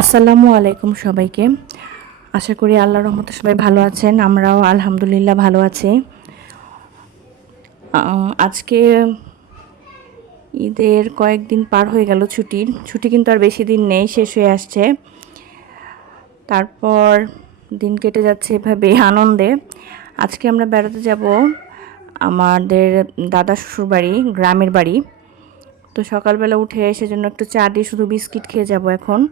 আসসালামু আলাইকুম সবাইকে। আশা করি আল্লাহর রহমতে সবাই ভালো আছেন। আমরাও আলহামদুলিল্লাহ ভালো আছি। আজকে ঈদের কয়েকদিন পার হয়ে গেল ছুটির। ছুটি কিন্তু আর বেশি দিন নেই, শেষ হয়ে আসছে। তারপর দিন কেটে যাচ্ছে এভাবে আনন্দে। আজকে আমরা বেড়াতে যাব আমাদের দাদা শ্বশুর বাড়ি, গ্রামের বাড়ি। তো সকালবেলা উঠে সেজন্য একটু চা দিয়ে শুধু বিস্কিট খেয়ে যাব এখন,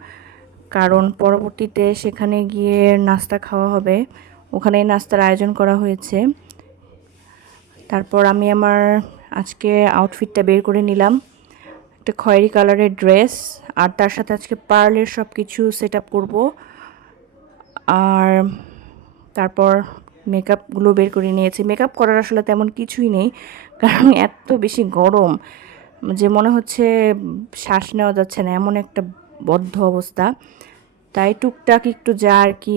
কারণ পরবর্তীতে সেখানে গিয়ে নাস্তা খাওয়া হবে। ওখানেই নাস্তার আয়োজন করা হয়েছে। তারপর আমি আমার আজকে আউটফিটটা বের করে নিলাম, একটা খয়েরি কালারের ড্রেস, আর তার সাথে আজকে পার্লের সব কিছু সেট আপ করবো। আর তারপর মেকআপগুলো বের করে নিয়েছি। মেকআপ করার আসলে তেমন কিছুই নেই, কারণ এত বেশি গরম যে মনে হচ্ছে শ্বাস নেওয়া যাচ্ছে না, এমন একটা বদ্ধ অবস্থা। তাই টুকটাক একটু যা আর কি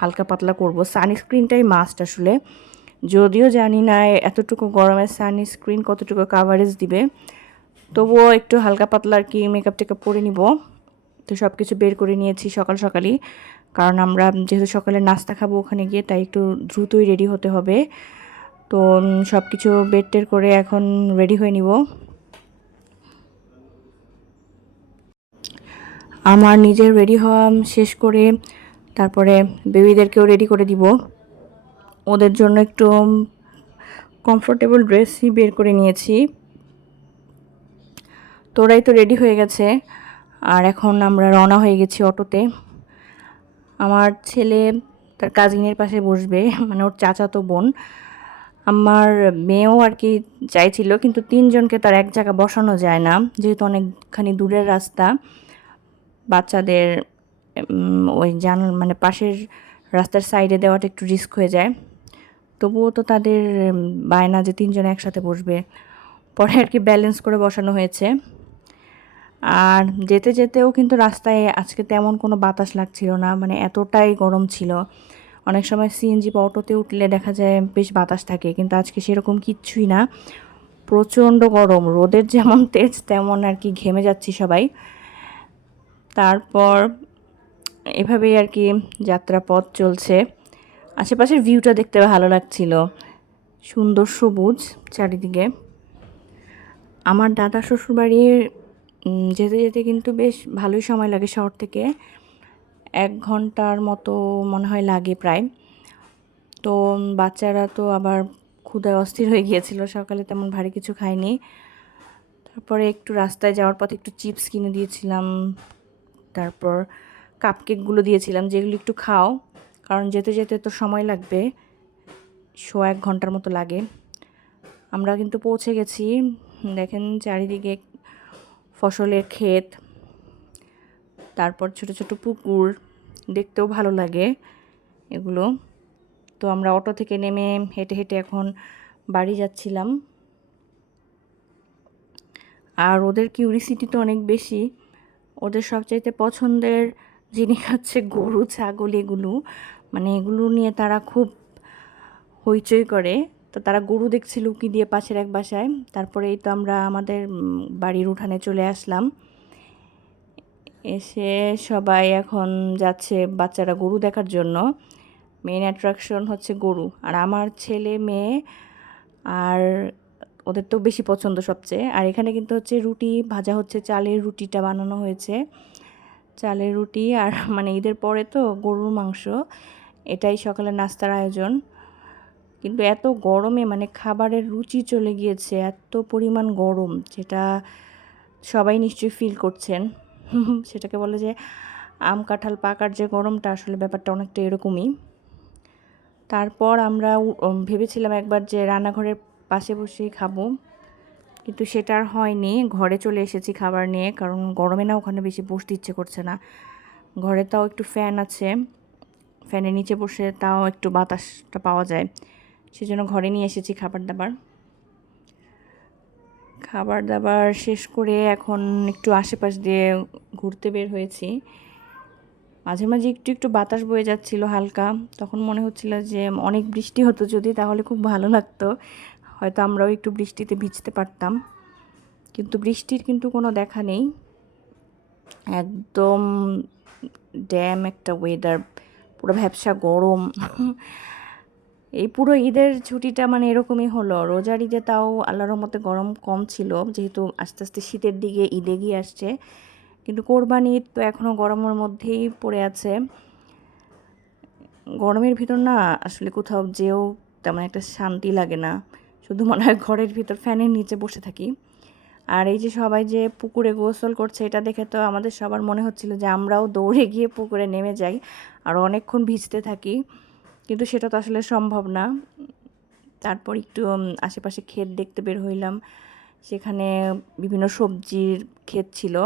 হালকা পাতলা করব। সানস্ক্রিনটাই মাস্ট আসলে, যদিও জানি না এতটুকু গরমে সানস্ক্রিন কতটুকু কাভারেজ দিবে, তবুও একটু হালকা পাতলা আর কি মেকআপ টেকআপ করে নিব। তো সব কিছু বের করে নিয়েছি সকাল সকালই, কারণ আমরা যেহেতু সকালে নাস্তা খাবো ওখানে গিয়ে, তাই একটু দ্রুতই রেডি হতে হবে। তো সব কিছু বের টের করে এখন রেডি হয়ে নিব। আমার নিজের রেডি হওয়া শেষ করে তারপরে বেবিদেরকেও রেডি করে দিব। ওদের জন্য একটু কমফোর্টেবল ড্রেসই বের করে নিয়েছি। তোরাই তো রেডি হয়ে গেছে, আর এখন আমরা রওনা হয়ে গেছি অটোতে। আমার ছেলে তার কাজিনের পাশে বসবে, মানে ওর চাচাতো বোন। আমার মেয়েও আর কি চাইছিল, কিন্তু তিনজনকে তার এক জায়গা বসানো যায় না, যেহেতু অনেকখানি দূরের রাস্তা। বাচ্চাদের ওই মানে পাশের রাস্তার সাইডে দেওয়াটা একটু রিস্ক হয়ে যায়। তবুও তো তাদের বায়না যে তিনজন একসাথে বসবে, পরে আর কি ব্যালেন্স করে বসানো হয়েছে। আর যেতে যেতেও কিন্তু রাস্তায় আজকে তেমন কোনো বাতাস লাগছিল না, মানে এতটাই গরম ছিল। অনেক সময় সিএনজি বা অটোতে উঠলে দেখা যায় বেশ বাতাস থাকে, কিন্তু আজকে সেরকম কিচ্ছুই না। প্রচণ্ড গরম, রোদের যেমন তেজ তেমন আর কি ঘেমে যাচ্ছি সবাই। তারপর এভাবেই আর কি যাত্রাপথ চলছে। আশেপাশের ভিউটা দেখতে ভালো লাগছিল, সুন্দর সবুজ চারিদিকে। আমার দাদা শ্বশুরবাড়ির যেতে যেতে কিন্তু বেশ ভালোই সময় লাগে, শহর থেকে 1 ঘন্টার মতো মনে হয় লাগে প্রায়। তো বাচ্চারা তো আবার ক্ষুধায় অস্থির হয়ে গিয়েছিল, সকালে তেমন ভারী কিছু খায়নি। তারপরে একটু রাস্তায় যাওয়ার পথে একটু চিপস কিনে দিয়েছিলাম, তারপর কাপকেকগুলো দিয়েছিলাম, যেগুলো একটু খাও, কারণ যেতে যেতে তো সময় লাগবে, 1.5 ঘন্টার মতো লাগে। আমরা কিন্তু পৌঁছে গেছি। দেখেন চারিদিকে ফসলের ক্ষেত, তারপর ছোট ছোট পুকুর, দেখতেও ভালো লাগে এগুলো। তো আমরা অটো থেকে নেমে হেঁটে হেঁটে এখন বাড়ি যাচ্ছিলাম। আর ওদের কিউরিসিটি তো অনেক বেশি। ওদের সবচাইতে পছন্দের জিনিস হচ্ছে গরু ছাগল এগুলো, মানে এগুলো নিয়ে তারা খুব হইচই করে। তো তারা গরু দেখছিল উকি দিয়ে পাশের এক বাসায়। তারপরে এই তো আমরা আমাদের বাড়ির উঠানে চলে আসলাম। এসে সবাই এখন যাচ্ছে বাচ্চারা গরু দেখার জন্য। মেইন অ্যাট্রাকশন হচ্ছে গরু, আর আমার ছেলে মেয়ে আর ওদের তো বেশি পছন্দ সবচেয়ে। আর এখানে কিন্তু হচ্ছে রুটি ভাজা হচ্ছে, চালের রুটিটা বানানো হয়েছে, চালের রুটি। আর মানে ঈদের পরে তো গরুর মাংস, এটাই সকালে নাস্তার আয়োজন। কিন্তু এত গরমে মানে খাবারের রুচি চলে গিয়েছে, এত পরিমাণ গরম, যেটা সবাই নিশ্চয়ই ফিল করছেন। সেটাকে বলে যে আম কাঁঠাল পাকার যে গরমটা, আসলে ব্যাপারটা অনেকটা এরকমই। তারপর আমরা ভেবেছিলাম একবার যে রান্নাঘরের পাশে বসেই খাবো, কিন্তু সেটা আর হয়নি। ঘরে চলে এসেছি খাবার নিয়ে, কারণ গরমে না ওখানে বেশি বসতে ইচ্ছে করছে না। ঘরে তাও একটু ফ্যান আছে, ফ্যানের নিচে বসে তাও একটু বাতাসটা পাওয়া যায়, সেজন্য ঘরে নিয়ে এসেছি খাবার দাবার। খাবার দাবার শেষ করে এখন একটু আশেপাশ দিয়ে ঘুরতে বের হয়েছি। মাঝে মাঝে একটু একটু বাতাস বয়ে যাচ্ছিল হালকা, তখন মনে হচ্ছিল যে অনেক বৃষ্টি হতো যদি, তাহলে খুব ভালো লাগতো, হয়তো আমরাও একটু বৃষ্টিতে ভিজতে পারতাম। কিন্তু বৃষ্টির কিন্তু কোনো দেখা নেই, একদম ড্যাম একটা ওয়েদার, পুরো ভ্যাপসা গরম। এই পুরো ঈদের ছুটিটা মানে এরকমই হলো। রোজার ঈদে তাও আল্লাহর রহমতে গরম কম ছিল, যেহেতু আস্তে আস্তে শীতের দিকে ঈদ এগিয়ে আসছে। কিন্তু কোরবানি ঈদ তো এখনও গরমের মধ্যেই পড়ে আছে। গরমের ভিতর না আসলে কোথাও যেও তেমন একটা শান্তি লাগে না, শুধু মনে হয় ঘরের ভিতর ফ্যানের নিচে বসে থাকি। আর এই যে সবাই যে পুকুরে গোসল করছে, এটা দেখে তো আমাদের সবার মনে হচ্ছিল যে আমরাও দৌড়ে গিয়ে পুকুরে নেমে যাই আর অনেকক্ষণ ভিজতে থাকি, কিন্তু সেটা তো আসলে সম্ভব না। তারপর একটু আশেপাশে ক্ষেত দেখতে বের হইলাম, সেখানে বিভিন্ন সবজির ক্ষেত ছিল।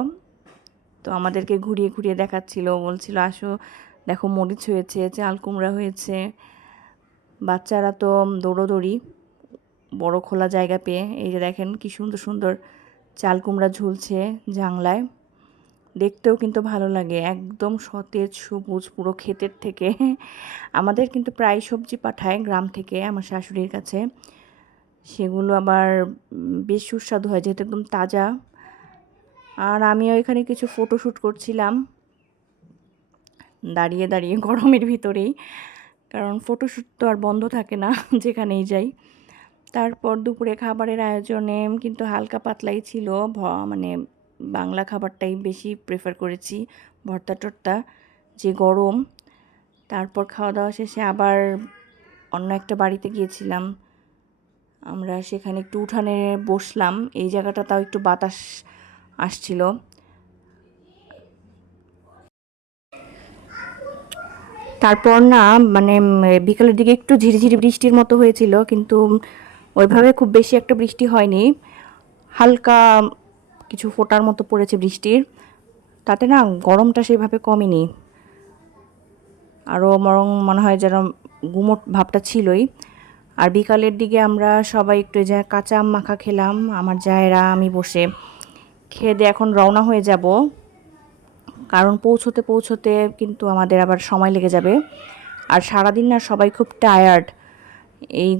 তো আমাদেরকে ঘুরিয়ে ঘুরিয়ে দেখাচ্ছিল, বলছিল আসো দেখো মরিচ হয়েছে, চাল কুমড়া হয়েছে। বাচ্চারা তো দৌড়োদৌড়ি বড় খোলা জায়গা পেয়ে। এই যে দেখেন কি সুন্দর সুন্দর চাল কুমড়া ঝুলছে জাংলায়, দেখতেও কিন্তু ভালো লাগে, একদম সতেজ সবুজ পুরো ক্ষেতের থেকে। আমাদের কিন্তু প্রায় সবজি পাঠায় গ্রাম থেকে আমার শাশুড়ির কাছে, সেগুলো আবার বেশ সুস্বাদু হয় যেহেতু একদম তাজা। আর আমিও এখানে কিছু ফটোশ্যুট করছিলাম দাঁড়িয়ে দাঁড়িয়ে গরমের ভিতরেই, কারণ ফটোশ্যুট তো আর বন্ধ থাকে না যেখানেই যাই। তারপর দুপুরে খাবারের আয়োজনে কিন্তু হালকা পাতলাই ছিল, মানে বাংলা খাবারটাই বেশি প্রেফার করেছি, ভর্তা টর্তা, যে গরম। তারপর খাওয়া দাওয়া শেষে আবার অন্য একটা বাড়িতে গিয়েছিলাম আমরা, সেখানে একটু উঠানে বসলাম। এই জায়গাটা তাও একটু বাতাস আসছিল। তারপর না মানে বিকালের দিকে একটু ঝিরিঝিরি বৃষ্টির মতো হয়েছিল, কিন্তু ওইভাবে খুব বেশি একটা বৃষ্টি হয়নি, হালকা কিছু ফোঁটার মতো পড়েছে বৃষ্টির। তাতে না গরমটা সেভাবে কমেনি, আরও বরং মনে হয় যেন গুমোট ভাবটা ছিলই। আর বিকালের দিকে আমরা সবাই একটু যে কাঁচা আম মাখা খেলাম, আমার জায়েরা আমি বসে খেয়ে দিয়ে এখন রওনা হয়ে যাব, কারণ পৌঁছতে পৌঁছতে কিন্তু আমাদের আবার সময় লেগে যাবে। আর সারাদিন না সবাই খুব টায়ার্ড, এই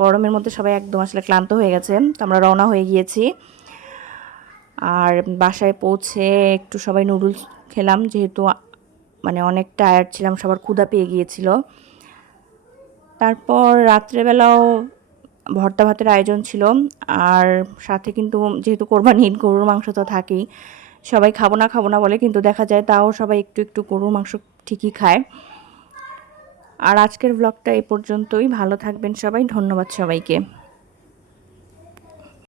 গরমের মধ্যে সবাই একদম আসলে ক্লান্ত হয়ে গেছে। তো আমরা রওনা হয়ে গিয়েছি। আর বাসায় পৌঁছে একটু সবাই নুডলস খেলাম, যেহেতু মানে অনেক টায়ার্ড ছিলাম, সবার ক্ষুধা পেয়ে গিয়েছিল। তারপর রাত্রেবেলাও ভর্তা ভাতের আয়োজন ছিল, আর সাথে কিন্তু যেহেতু কোরবানি ঈদ, গরুর মাংস তো থাকেই। সবাই খাবো না খাবো না বলে, কিন্তু দেখা যায় তাও সবাই একটু একটু গরুর মাংস ঠিকই খায়। আর আজকের ব্লগটা এই পর্যন্তই। ভালো থাকবেন সবাই, ধন্যবাদ সবাইকে।